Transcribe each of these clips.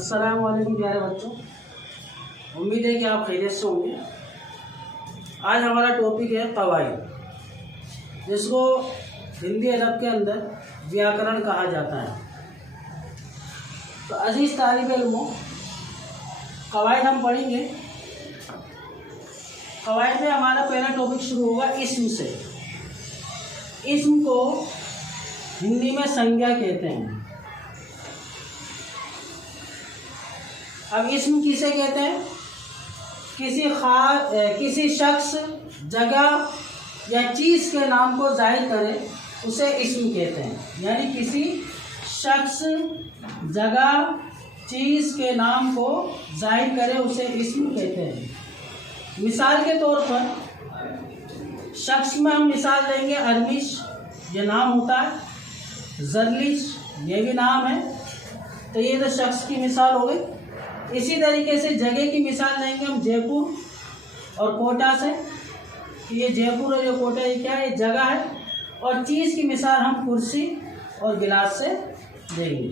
अस्सलाम वालेकुम प्यारे बच्चों, उम्मीद है कि आप खैरियत से होंगे। आज हमारा टॉपिक है कवाइद, जिसको हिंदी अदब के अंदर व्याकरण कहा जाता है। तो अजीज़ तालिब इल्मों, कवाइद हम पढ़ेंगे। कवाइद में हमारा पहला टॉपिक शुरू होगा इस्म से। इस्म को हिंदी में संज्ञा कहते हैं। अब इस्म किसे कहते हैं? किसी शख्स, जगह या चीज़ के नाम को जाहिर करे उसे इस्म कहते हैं। यानी किसी शख्स, जगह, चीज़ के नाम को जाहिर करे उसे इस्म कहते हैं। मिसाल के तौर पर शख्स में हम मिसाल देंगे अरमिश, ये नाम होता है। जरलिश, ये भी नाम है। तो ये तो शख्स की मिसाल हो गई। इसी तरीके से जगह की मिसाल देंगे हम जयपुर और कोटा से। ये जयपुर और ये कोटा, ये क्या है? ये जगह है। और चीज़ की मिसाल हम कुर्सी और गिलास से देंगे।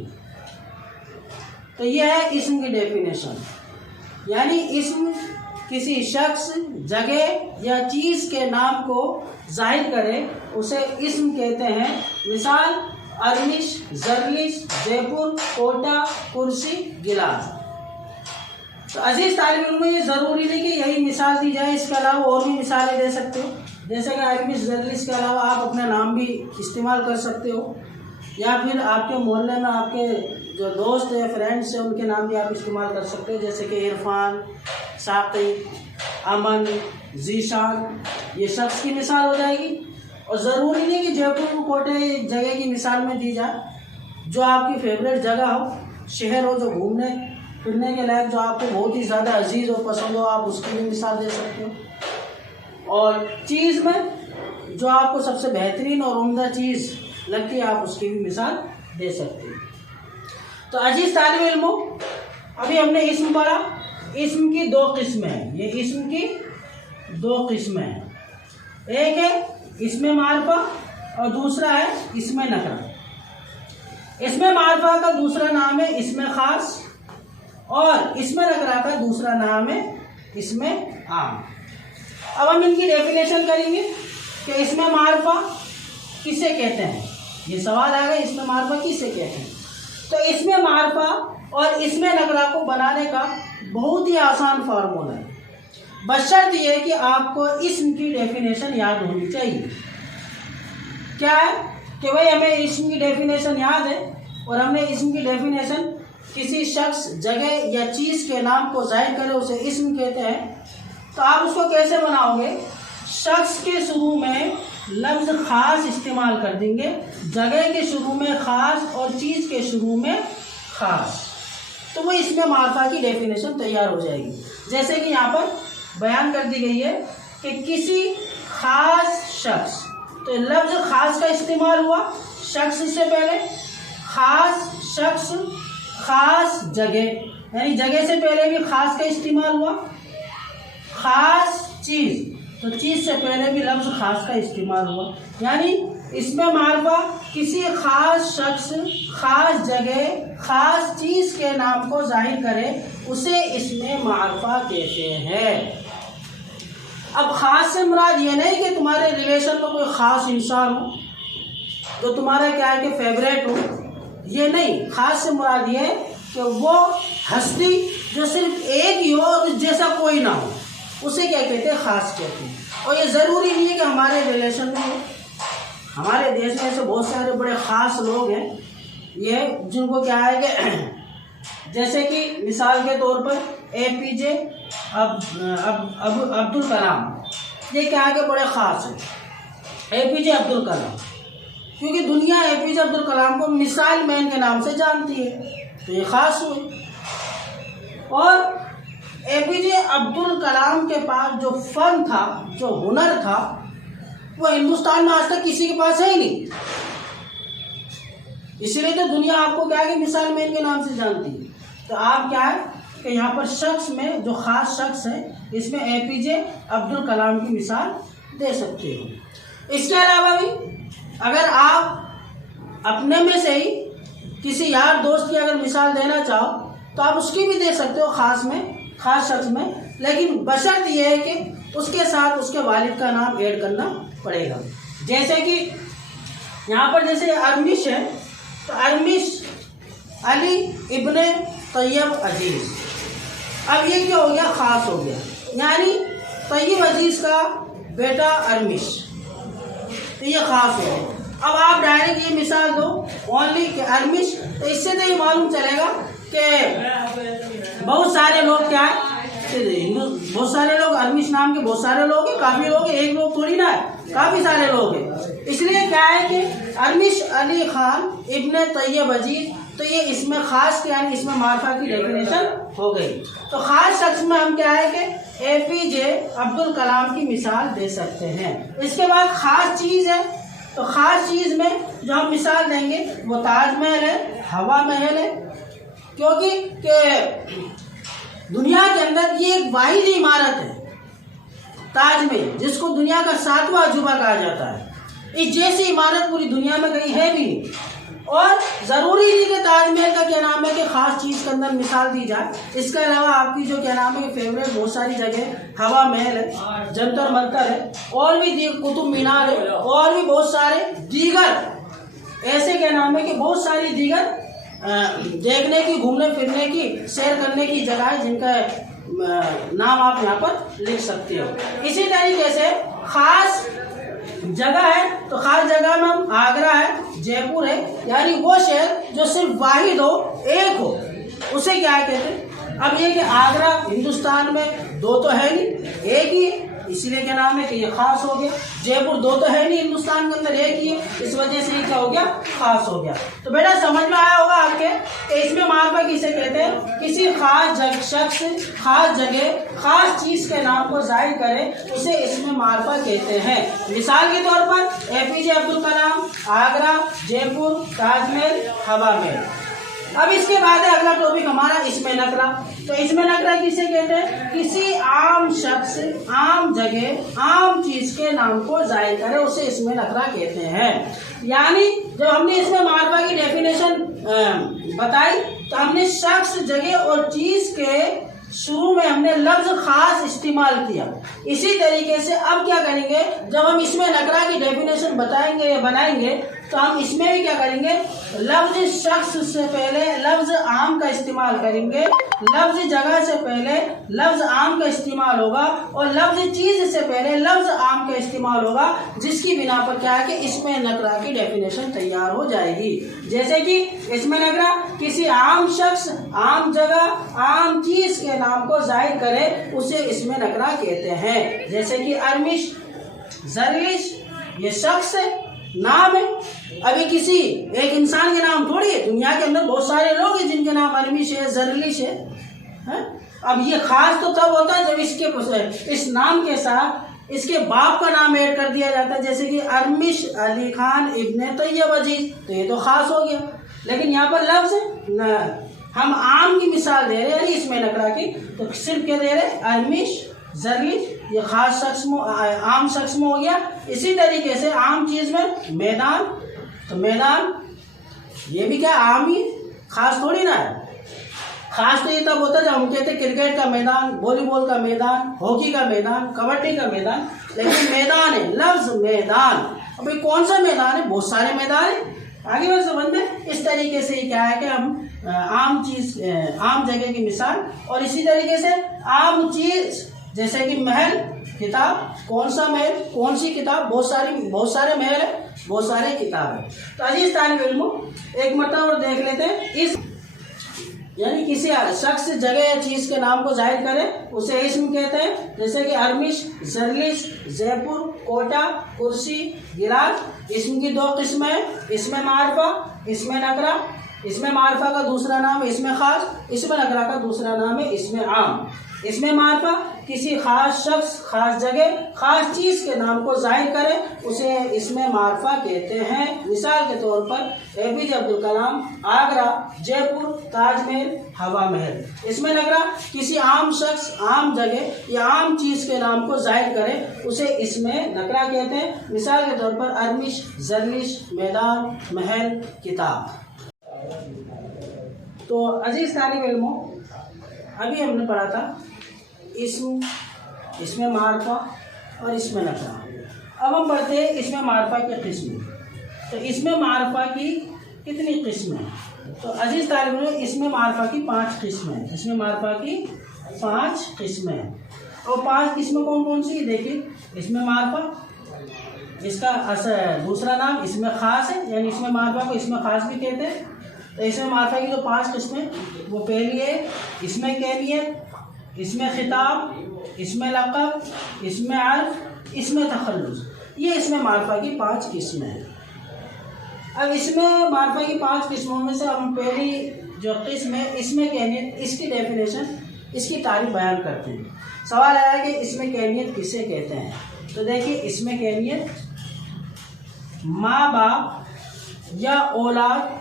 तो ये है इस्म की डेफिनेशन। यानी इस्म किसी शख्स, जगह या चीज़ के नाम को जाहिर करे उसे इस्म कहते हैं। मिसाल अरमिश, जरलिश, जयपुर, कोटा, कुर्सी, गिलास। तो अजीज़ तालिब इल्म, ये ज़रूरी नहीं कि यही मिसाल दी जाए, इसके अलावा और भी मिसालें दे सकते हो। जैसे कि अरमिश, जरलिश के अलावा आप अपना नाम भी इस्तेमाल कर सकते हो, या फिर आपके मोहल्ले में आपके जो दोस्त है, फ्रेंड्स हैं, उनके नाम भी आप इस्तेमाल कर सकते हो। जैसे कि इरफान, साक़ी, अमन, जीशान, ये शख्स की मिसाल हो जाएगी। और ज़रूरी नहीं कि जयपुर, कोटे जगह की मिसाल में दी जाए। जो आपकी फेवरेट जगह हो, शहर हो, जो घूमने फिरने के लायक, जो आपको बहुत ही ज़्यादा अजीज़ और पसंद हो, आप उसकी भी मिसाल दे सकते हो। और चीज़ में जो आपको सबसे बेहतरीन और उम्दा चीज़ लगती है, आप उसकी भी मिसाल दे सकते हो। तो अजीज़ तालिब इल्मों, अभी हमने इस्म पढ़ा। इस्म की दो किस्में हैं। ये इस्म की दो किस्में हैं। एक है इस्म मारिफा और दूसरा है इस्म नकरा। इस्म मारिफा का दूसरा नाम है इस्म ख़ास और इस्म नकरा का दूसरा नाम है इस्म आम। अब हम इनकी डेफिनेशन करेंगे कि इस्म मारिफा किसे कहते हैं। ये सवाल आएगा, इस्म मारिफा किसे कहते हैं। तो इस्म मारिफा और इस्म नकरा को बनाने का बहुत ही आसान फार्मूला है। बशर्त ये कि आपको इस्म की डेफिनेशन याद होनी चाहिए। क्या है कि भाई हमें इस्म की डेफिनेशन याद है और हमने इस्म की डेफिनेशन किसी शख्स, जगह या चीज़ के नाम को जाहिर करे उसे इस्म कहते हैं। तो आप उसको कैसे बनाओगे? शख्स के शुरू में लफ्ज़ ख़ास इस्तेमाल कर देंगे, जगह के शुरू में ख़ास और चीज़ के शुरू में ख़ास। तो वो इसमें मारिफा की डेफिनेशन तैयार हो जाएगी। जैसे कि यहाँ पर बयान कर दी गई है कि किसी ख़ास शख्स, तो लफ्ज़ ख़ास का इस्तेमाल हुआ शख्स से पहले, ख़ास शख्स, ख़ास जगह, यानी जगह से पहले भी ख़ास का इस्तेमाल हुआ, ख़ास चीज़, तो चीज़ से पहले भी लफ्ज़ ख़ास का इस्तेमाल हुआ। यानी इसमें मारिफा किसी ख़ास शख्स, ख़ास जगह, ख़ास चीज़ के नाम को जाहिर करे उसे इसमें मारिफा कहते हैं। अब ख़ास से मुराद ये नहीं कि तुम्हारे रिलेशन में कोई ख़ास इंसान हो जो तुम्हारा क्या है कि फेवरेट हो, ये नहीं। ख़ास से मुराद ये है कि वो हस्ती जो सिर्फ एक ही हो और जैसा कोई ना हो, उसे क्या कहते हैं? ख़ास कहते हैं। और ये ज़रूरी नहीं है कि हमारे रिलेशन में हो। हमारे देश में ऐसे बहुत सारे बड़े ख़ास लोग हैं, ये जिनको क्या है कि जैसे कि मिसाल के तौर पर APJ अब्दुल कलाम, ये क्या है कि बड़े ख़ास है। APJ अब्दुल कलाम, क्योंकि दुनिया APJ अब्दुल कलाम को मिसाइल मैन के नाम से जानती है, तो ये ख़ास हुए। और APJ अब्दुल कलाम के पास जो फ़न था, जो हुनर था, वो हिंदुस्तान में आज तक किसी के पास है ही नहीं। इसलिए तो दुनिया आपको क्या है कि मिसाइल मैन के नाम से जानती है। तो आप क्या है कि यहाँ पर शख्स में जो ख़ास शख्स है, इसमें APJ अब्दुल कलाम की मिसाल दे सकते हो। इसके अलावा भी अगर आप अपने में से ही किसी यार दोस्त की अगर मिसाल देना चाहो तो आप उसकी भी दे सकते हो खास में, खास शख्स में, लेकिन बशर्त ये है कि उसके साथ उसके वालिद का नाम ऐड करना पड़ेगा। जैसे कि यहाँ पर जैसे अरमिश है, तो अरमिश अली इब्ने तैयब अजीज़, अब ये क्या हो गया, ख़ास हो गया, यानी तैयब अजीज़ का बेटा अरमिश, तो ये ख़ास हो गया। अब आप डायरेक्ट ये मिसाल दो ओनली कि अरमिश, तो इससे तो ये मालूम चलेगा कि बहुत सारे लोग क्या है, बहुत सारे लोग, अरमिश नाम के बहुत सारे लोग हैं, काफ़ी लोग हैं, एक लोग थोड़ी ना है, काफ़ी सारे लोग हैं। इसलिए क्या है कि अरमिश अली खान इब्ने तैयब अजीज़, तो ये इसमें ख़ास के यानी इसमें मार्फा की डेफिनेशन हो गई। तो ख़ास शख्स में हम क्या है कि APJ अब्दुल कलाम की मिसाल दे सकते हैं। इसके बाद ख़ास चीज़ है, तो ख़ास चीज़ में जो हम मिसाल देंगे वो ताजमहल है, हवा महल है, क्योंकि दुनिया के अंदर ये एक वाहिद इमारत है ताजमहल, जिसको दुनिया का 7वां अजूबा कहा जाता है। इस जैसी इमारत पूरी दुनिया में कहीं है भी नहीं, और ज़रूरी नहीं कि ताजमहल का क्या नाम है कि ख़ास चीज़ के अंदर मिसाल दी जाए। इसके अलावा आपकी जो क्या नाम है फेवरेट बहुत सारी जगह, हवा महल है, जंतर मंतर है, और भी कुतुब मीनार है, और भी बहुत सारे दीगर ऐसे क्या नाम है कि बहुत सारी दीगर देखने की, घूमने फिरने की, सैर करने की जगह है, जिनका नाम आप यहाँ पर लिख सकते हो। इसी तरीके से ख़ास जगह है, तो ख़ास जगह में हम आगरा है, जयपुर है, यानी वो शहर जो सिर्फ वाहिद हो, एक हो, उसे क्या कहते हैं। अब ये कि आगरा हिंदुस्तान में दो तो है नहीं, एक ही है, इसीलिए क्या नाम है कि ये खास हो गया। जयपुर दो तो है नहीं हिंदुस्तान के अंदर, एक ही है, इस वजह से ये क्या हो गया, खास हो गया। तो बेटा समझ में आया होगा आपके कि इसमें मार्फा किसे कहते हैं, किसी खास शख्स, खास जगह, खास चीज़ के नाम को जाहिर करे उसे इसमें मार्फा कहते हैं। मिसाल के तौर पर APJ अब्दुल कलाम, आगरा, जयपुर, ताजमहल, हवा महल। अब इसके बाद है अगला टॉपिक हमारा इसमें नकरा। तो इसमें नकरा किसे कहते हैं, किसी आम शख्स, आम जगह, आम चीज के नाम को जाहिर करे उसे इसमें नकरा कहते हैं। यानी जब हमने इसमें मार्फा की डेफिनेशन बताई, तो हमने शख्स, जगह और चीज के शुरू में हमने लफ्ज खास इस्तेमाल किया। इसी तरीके से अब क्या करेंगे, जब हम इसमें नकरा की डेफिनेशन बताएंगे या बनाएंगे, तो हम इसमें भी क्या करेंगे, लफ्ज शख्स से पहले लफ्ज आम का इस्तेमाल करेंगे, लफ्ज जगह से पहले लफ्ज आम का इस्तेमाल होगा, और लफ्ज चीज से पहले लफ्ज आम का इस्तेमाल होगा, जिसकी बिना पर क्या है कि इसमें नकरा की डेफिनेशन तैयार हो जाएगी। जैसे कि इसमें नकरा किसी आम शख्स, आम जगह, आम चीज के नाम को जाहिर करे उसे इसमें नकरा कहते हैं। जैसे कि अरमिश, जरलिश, ये शख्स है, नाम है। अभी किसी एक इंसान के नाम थोड़ी है, दुनिया के अंदर बहुत सारे लोग हैं जिनके नाम अरमिश है, जरलिश है, हैं? अब ये खास तो तब होता है जब इसके इस नाम के साथ इसके बाप का नाम ऐड कर दिया जाता है, जैसे कि अरमिश अली खान इब्ने तैयब अजीज, तो ये तो खास हो गया। लेकिन यहाँ पर लफ्ज न, हम आम की मिसाल दे रहे हैं, यानी इसमें नकरा की, तो सिर्फ क्या दे रहे हैं, अरमिश, जरलिश, ये खास शख्स में, आम शख्स में हो गया। इसी तरीके से आम चीज में मैदान, तो मैदान ये भी क्या आम ही, खास थोड़ी ना है। खास तो ये तब होता है जब हम कहते हैं क्रिकेट का मैदान, वॉलीबॉल का मैदान, हॉकी का मैदान, कबड्डी का मैदान, लेकिन मैदान है, लफ्ज मैदान। अभी कौन सा मैदान है, बहुत सारे मैदान है, आगे बात समझ में। इस तरीके से क्या है कि हम आम चीज, आम जगह की मिसाल, और इसी तरीके से आम चीज जैसे कि महल, किताब, कौन सा महल, कौन सी किताब, बहुत सारे महल है, बहुत सारे किताब है। तो अजीज तालिब इल्मो, एक मरतबा और देख लेते हैं, इस यानी किसी शख्स, जगह या चीज के नाम को जाहिर करे उसे इस्म कहते हैं। जैसे कि अरमिश, जरलिश, जयपुर, कोटा, कुर्सी, गिराज। इस्म की दो किस्में हैं, इसमें मार्फा, इसमें नकरा। इसमें मार्फा का दूसरा नाम है इसमें खास, इसमें नकरा का दूसरा नाम है इसमें आम। इसमें मार्फा किसी खास शख्स, खास जगह, खास चीज के नाम को जाहिर करे उसे इसमें मार्फा कहते हैं। मिसाल के तौर पर APJ अब्दुल कलाम, आगरा, जयपुर, ताजमहल, हवा महल। इसमें नकरा किसी आम शख्स, आम जगह या आम चीज के नाम को जाहिर करे उसे इसमें नकरा कहते हैं। मिसाल के तौर पर अरमिश, जरलिश, मैदान, महल, किताब। तो अजीज़ तालिब इल्मों, अभी हमने पढ़ा था इस्म, इसमें मारफा और इसमें नकरा। अब हम पढ़ते हैं इसमें मारफा की किस्में। तो इसमें मारफा की कितनी किस्में? तो अजीज़ तालिब इल्मों, इसमें मारफा की 5 किस्में। इसमें मारफा की 5 किस्में। और 5 किस्में कौन कौन सी? देखिए, इसमें मारफा, इसका दूसरा नाम इसमें ख़ास है, यानी इसमें मारफा को इसमें ख़ास भी कहते हैं। तो इसमें मारफा की जो 5 किस्में, वो पहली है इसमें कैनियत, इसमें खिताब, इसमें लक़ब, इसमें अर्फ़, इसमें तखल्लुस। ये इसमें मारफा की 5 किस्में हैं। अब इसमें मारफा की 5 किस्मों में से हम पहली जो किस्म है इसमें कैनियत, इसकी डेफिनेशन, इसकी तारीफ बयान करते हैं। सवाल आया है कि इसमें कैनियत किसे कहते हैं? तो देखिए, इसमें कैनियत माँ बाप या औलाद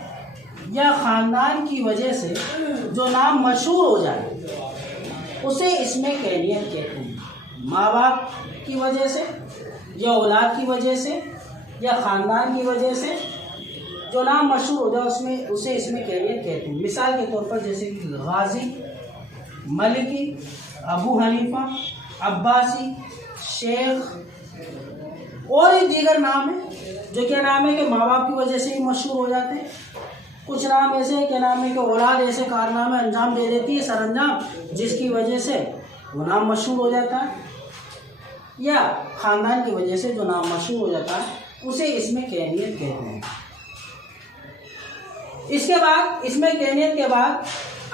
या ख़ानदान की वजह से जो नाम मशहूर हो जाए उसे इसमें कैनियत कहते हैं। माँ बाप की वजह से या औलाद की वजह से या ख़ानदान की वजह से जो नाम मशहूर हो जाए उसे इसमें कैनियत कहते हैं। मिसाल के तौर पर जैसे कि गाजी, मलिकी, अबू हनीफा, अब्बासी, शेख और ये दीगर नाम है जो क्या नाम है कि माँ बाप की वजह से ही मशहूर हो जाते हैं। कुछ नाम ऐसे हैं क्या नाम है कि औलाद ऐसे कारनामे अंजाम दे देती है, सरअंजाम, जिसकी वजह से वो नाम मशहूर हो जाता है, या ख़ानदान की वजह से जो नाम मशहूर हो जाता है उसे इसमें कैनियत कहते हैं। इसके बाद इसमें कैनियत के बाद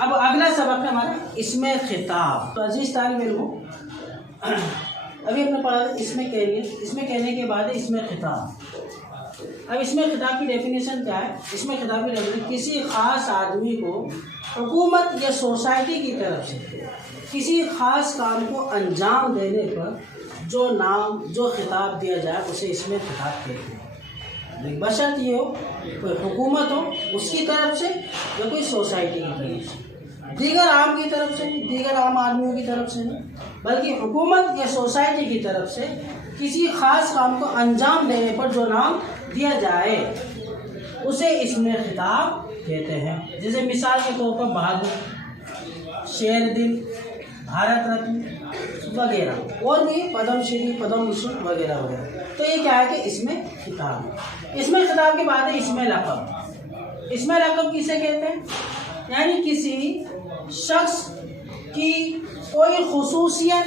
अब अगला सबक है हमारा इसमें खिताब। तो अजीज़ तालिब इल्मों, अभी हमने पढ़ा इसमें कैनियत, इसमें कहने के बाद है इसमें खिताब। अब इसमें खिताब की डेफिनेशन क्या है? इसमें खिताब की डेफिनेशन किसी ख़ास आदमी को हुकूमत या सोसाइटी की तरफ से किसी ख़ास काम को अंजाम देने पर जो नाम, जो खिताब दिया जाए उसे इसमें खिताब कहते हैं। बशर्त ये हो कोई हुकूमत हो उसकी तरफ से या कोई सोसाइटी की तरफ से, दीगर आम की तरफ से नहीं, दीगर आम आदमियों की तरफ से नहीं, बल्कि हुकूमत या सोसाइटी की तरफ से किसी ख़ास काम को अंजाम देने पर जो नाम दिया जाए उसे इसमें खिताब कहते हैं। जैसे मिसाल के तौर पर बहादुर, शेर दिल, भारत रत्न वगैरह, और भी पद्मश्री, पद्म भूषण वगैरह वगैरह। तो ये क्या है कि इसमें खिताब है। इसमें खिताब के बाद है इसमें लक़ब। इसमें लक़ब किसे कहते हैं? यानी किसी शख्स की कोई खुसूसियत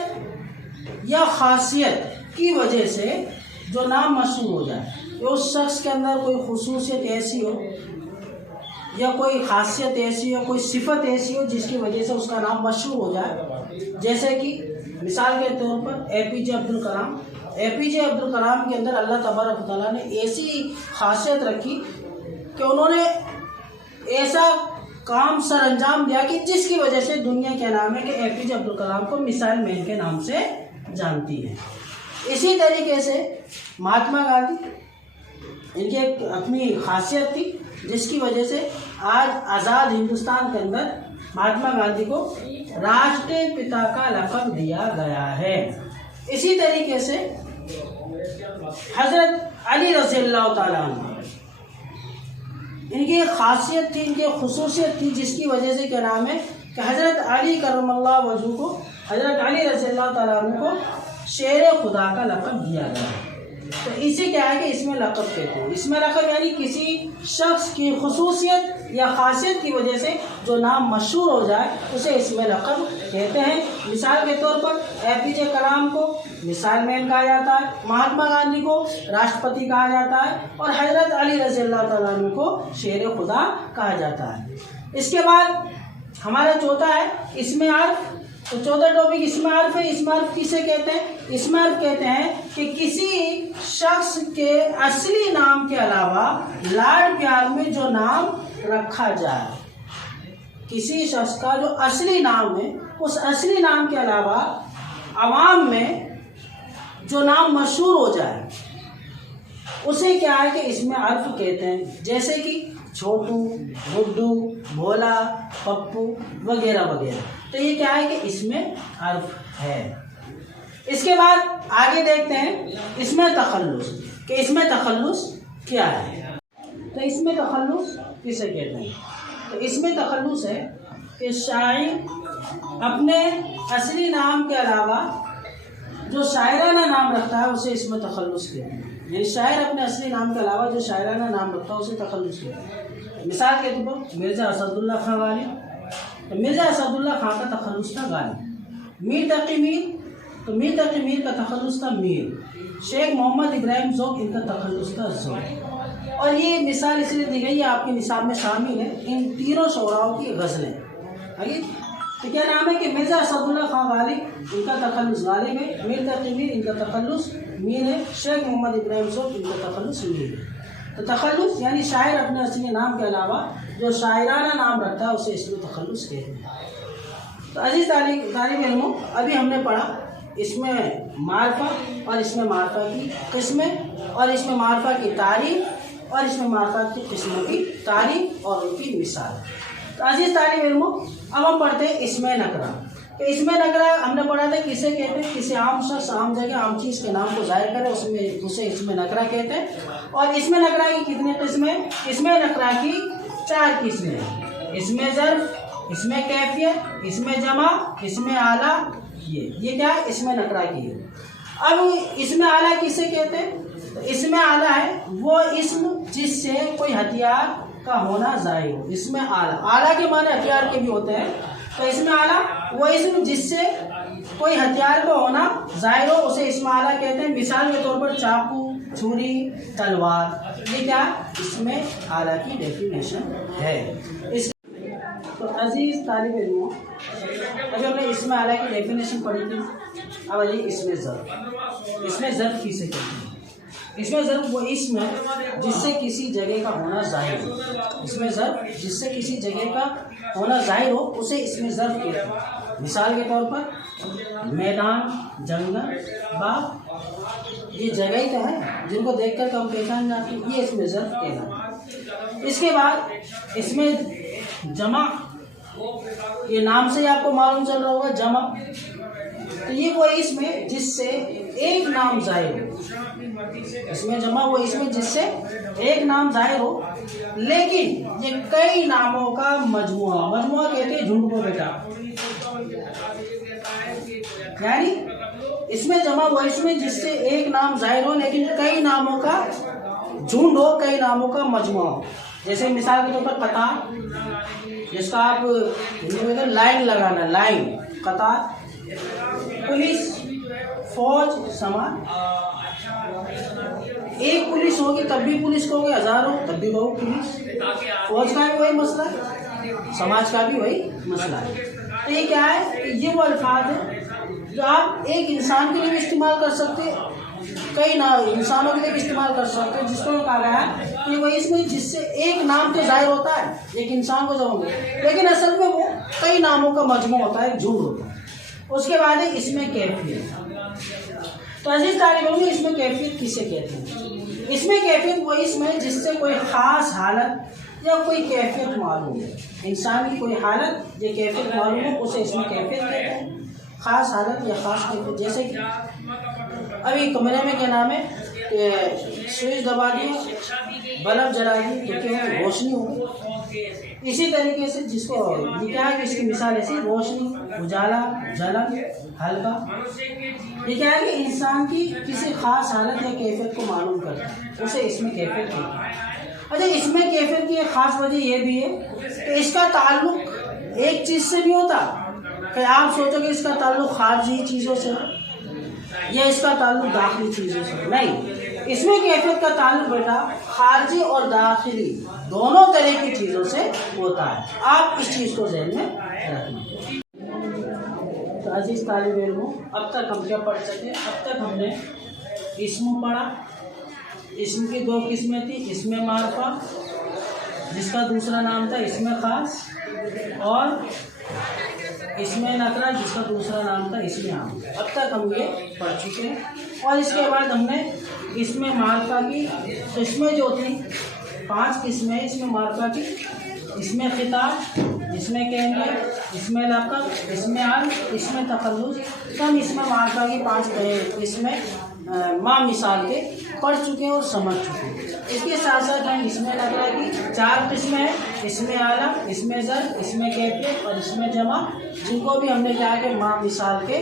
या ख़ासियत की वजह से जो नाम मशहूर हो जाए, या उस शख्स के अंदर कोई खुसूसियत ऐसी हो या कोई ख़ासियत ऐसी हो, कोई सिफत ऐसी हो जिसकी वजह से उसका नाम मशहूर हो जाए। जैसे कि मिसाल के तौर पर APJ अब्दुल कलाम। APJ अब्दुल कलाम के अंदर अल्लाह तबारक व तआला ने ऐसी ख़ासियत रखी कि उन्होंने ऐसा काम सर अंजाम दिया कि जिसकी वजह से दुनिया क्या नाम है कि APJ अब्दुल कलाम को मिसाइल मैन के नाम से जानती है। इसी तरीके से महात्मा गांधी, इनकी एक अपनी खासियत थी जिसकी वजह से आज आज़ाद हिंदुस्तान के अंदर महात्मा गांधी को राष्ट्रीय पिता का लक़ब दिया गया है। इसी तरीके से हज़रत अली रज़ियल्लाहु ताला अन्हु, इनकी एक खासियत थी, इनकी एक खुसूसियत थी जिसकी वजह से क्या नाम है कि हज़रत अली करमल्लाहु वजहू को, हज़रत अली रज़ियल्लाहु ताला अन्हु को शेर खुदा का लक़ब दिया गया। तो इसे क्या है कि इसमें लक़ब कहते हैं। इसमें लक़ब यानी किसी शख्स की खुसूसियत या ख़ासियत की वजह से जो नाम मशहूर हो जाए उसे इसमें लक़ब कहते हैं। मिसाल के तौर पर APJ कलाम को मिसाइल मैन कहा जाता है, महात्मा गांधी को राष्ट्रपति कहा जाता है, और हज़रत अली रज़ियल्लाहु ताला अन्हु को शेर खुदा कहा जाता है। इसके बाद हमारा चौथा है इसमें अर्फ़। तो चौथा टॉपिक इसमें अर्फ़ है। इसमें अर्फ़ किसे कहते हैं? इसमें अर्फ़ कहते हैं कि किसी शख्स के असली नाम के अलावा लाड प्यार में जो नाम रखा जाए, किसी शख्स का जो असली नाम है उस असली नाम के अलावा आवाम में जो नाम मशहूर हो जाए उसे क्या है कि इसमें अर्फ़ कहते हैं। जैसे कि छोटू, गुड्डू, भोला, पप्पू वगैरह वगैरह। तो ये क्या है कि इसमें अर्फ़ है। इसके बाद आगे देखते हैं इसमें तखल्लुस, कि इसमें तखल्लुस क्या है। तो इसमें तखल्लुस किसे कहते हैं? तो इसमें तखल्लुस है कि शायर अपने असली नाम के अलावा जो शायराना नाम रखता है उसे इसमें तखल्लुस कहते हैं। यानी शायर अपने असली नाम के अलावा जो शायराना नाम रखता है उसे तखल्लुस कहते हैं। मिसाल के तौर पर मिर्ज़ा असदुल्ला खां गालिब, तो मिर्ज़ा असदुल्ला खां का तखल्लुस था गालिब। मीर तकी मीर, तो मीर तकी मीर का तखल्लुस था मीर। शेख मोहम्मद इब्राहिम ज़ौक़, इनका तखल्लुस था ज़ौक़। और ये मिसाल इसलिए दी गई है, आपके निसाब में शामिल है इन तीनों शोराओं की गज़लें। आगे तो क्या नाम है कि मिर्ज़ा असदुल्ला खां गालिब, इनका तखल्लुस गालिब है। मीर तकी मीर, इनका तखल्लुस मीर है। शेख मोहम्मद इब्राहिम ज़ौक़, इनका तखल्लुस मीर है। तो तखल्लुस यानी शायर अपने असली नाम के अलावा जो शायराना नाम रखता है उसे इसमें तखल्लुस कहते हैं। तो अजीज़ तालिब इल्मों, अभी हमने पढ़ा इसमें मारफा और इसमें मारफा की किस्में, और इसमें मारफा की तारीफ, और इसमें मारफा की किस्मों की तारीफ और उनकी मिसाल। तो अजीज़ तालिब इल्मों, अब हम पढ़ते हैं इसमें नकरा। तो इसमें नकरा हमने पढ़ा था किसे कहते हैं, किसी आम शख्स, आम जगह, आम चीज़ के नाम को ज़ाहिर करे उसमें उसे इसमें नकरा कहते हैं। और इसमें नकरा की कितनी किस्में? इसमें नकरा की 4 किस्में हैं। इसमें ज़र्फ़, इसमें कैफियत, इसमें जमा, इसमें आला। ये क्या है? इसमें नकरा की है। अब इसमें आला किसे कहते हैं? तो इसमें आला है वो इस्म जिससे कोई हथियार का होना ज़ाहिर हो। इसमें आला, आला के माने हथियार के भी होते हैं। तो इसमें आला वो इस्म जिससे कोई हथियार का होना ज़ाहिर हो उसे इसमें आला कहते हैं। मिसाल के तौर पर चाकू, छुरी, तलवार, ये क्या इसमें आला की डेफिनेशन है। इस तो अजीज़ तालिब इल्मों, अभी हमने इसमें आला की डेफिनेशन पढ़ी थी। अब आइए इसमें ज़र्फ़। इसमें ज़र्फ़ किसे कहते हैं? इसमें ज़र्फ़ वो इस्म है जिससे किसी जगह का होना ज़ाहिर हो। इसमें ज़र्फ़ जिससे किसी जगह का होना ज़ाहिर हो उसे इसमें ज़र्फ़ कहते हैं। मिसाल के तौर पर मैदान, जंगल, बाग, ये जगह ही तो है जिनको देखकर हम पहचान जाते हैं, ये इसमें ज़र्फ़ कहना है। इसके बाद इसमें जमा, ये नाम से आपको मालूम चल रहा होगा जमा। तो ये वो इसमें जिससे एक नाम ज़ाहिर हो। इसमें जमा वो इसमें जिससे एक नाम ज़ाहिर हो, लेकिन ये कई नामों का मजमुआ, मजमुआ कहते हैं झुंड को बेटा। यानी इसमें जमा वो इसमें जिससे एक नाम ज़ाहिर हो लेकिन कई नामों का झुंड हो, कई नामों का मजमुआ हो। जैसे मिसाल के तौर पर कतार, जिसका आप लाइन लगाना, लाइन, कतार, पुलिस, फौज, समान। एक पुलिस होगी तब भी पुलिस कहोगे, 1000 हो तब भी कहो पुलिस। फौज का भी वही मसला है, समाज का भी वही मसला है। तो ये क्या है? ये वो अल्फाज है जो आप एक इंसान के लिए भी इस्तेमाल कर सकते हैं, कई ना इंसानों के लिए भी इस्तेमाल कर सकते हैं। जिसको कहा गया है कि वही इसमें जिससे एक नाम तो जाहिर होता है एक इंसान को जब, लेकिन असल में वो कई नामों का मजमू होता है, झूठ होता है। उसके बाद है इसमें कैफियत। तो अजीज तालिब इल्म, इसमें कैफियत किसे कहते हैं? इसमें कैफियत वो इसमें जिससे कोई ख़ास हालत या कोई कैफियत मालूम है, इंसान की कोई हालत या कैफियत मालूम हो उसे इसमें कैफियत कहते हैं। ख़ास हालत या ख़ास कैफियत, जैसे कि अभी कमरे में क्या नाम है कि स्विच दबा दिया, बल्ब जला दी तो क्या रोशनी होगी। इसी तरीके से जिसको ये क्या है कि इसकी मिसाल ऐसी रोशनी, उजाला, जलन, हल्का। ये क्या है कि इंसान की किसी खास हालत या कैफियत को मालूम करता है, उसे इसमें कैफियत कहते हैं। अच्छा, इसमें कैफियत की एक ख़ास वजह यह भी है कि इसका ताल्लुक एक चीज़ से नहीं होता कि आप सोचोगे इसका ताल्लुक खारजी चीज़ों से या इसका ताल्लुक दाखिली चीज़ों से, नहीं। इसमें कैफियत का ताल्लुक बेटा खारजी और दाखिली दोनों तरह की चीज़ों से होता है। आप इस चीज़ को ज़हन में रखना। तो अजीज़ तालिब इल्मों, अब तक हम क्या पढ़ सके? अब तक हमने इस्म पढ़ा। इस्म की 2 किस्में थी, इसमें मारफा जिसका दूसरा नाम था इसमें ख़ास, और इसमें नकरा जिसका दूसरा नाम था इसमें आम। अब तक हम ये पढ़ चुके हैं। और इसके बाद हमने इसमें मारफा की, तो इसमें जो थी 5 किस्में, इसमें मारफा की, इसमें खिताब, इसमें कैनियत, इसमें लक़ब, इसमें आल, इसमें तखल्लुस। हम इसमें मारफा की 5 किस्में माँ मिसाल के पढ़ चुके हैं और समझ चुके हैं। इसके साथ साथ हम इसमें नकरा की 4 किस्में हैं, इसमें आलम, इसमें ज़र, इसमें कैफियत और इसमें जमा, जिनको भी हमने क्या कि माँ मिसाल के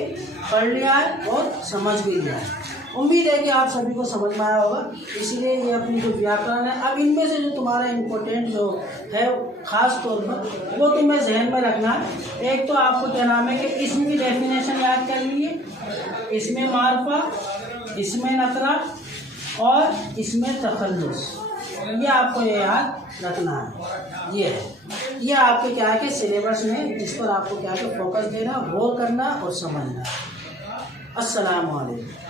पढ़ लिया है और समझ भी लिया है। उम्मीद है कि आप सभी को समझ में आया होगा। इसीलिए ये अपनी जो व्याकरण है, अब इनमें से जो तुम्हारा इम्पोर्टेंट जो है ख़ास तौर पर वो तुम्हें जहन में रखना है। एक तो आपको क्या नाम है कि इसम की डेफिनेशन याद कर लीजिए, इसमें मारफा, इसमें नकरा और इसमें तखल्लुस, ये आपको ये याद रखना है। ये है, ये आपके क्या है कि सिलेबस में जिस पर आपको क्या है कि फोकस देना, गौर करना और समझना। अस्सलाम वालेकुम।